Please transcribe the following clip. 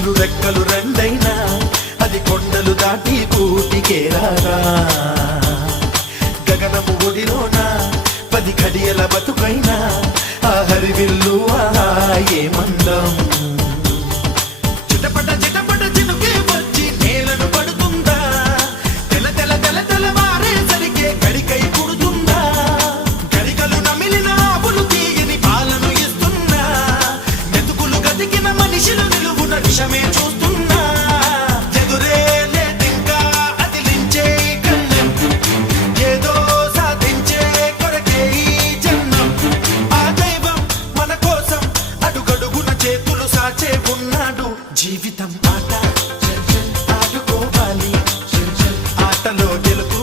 చిరురెక్కలు రెండైనా అది కొండలు దాటి కూటికేరారా గగనము ఒడిలోనా 10 ఘడియల బతుకైనా ఆ హరివిల్లు ఆహా ఏ మందం చిటపట చిటపట చినుకే వచ్చి నేలను పడుతుందా తెల తెల తెల తెల మారేసరికే గడికై పుడుతుందా గడికలు నమిలిన ఆవులు తీయని పాలను ఇస్తున్నా మెతుకులు గతికిన మనిషిలు నిలువున విషమే చూస్తున్నా ఎదురే లేదింకా అదిలించే కళ్ళెం ఏదో సాధించే కొరకే ఈ జన్మం ఆ దైవం మన కోసం అడుగడుగున చేతులు సాచే ఉన్నాడు జీవితం ఆట ఆడుకోవాలి ఆటలో గెలుపు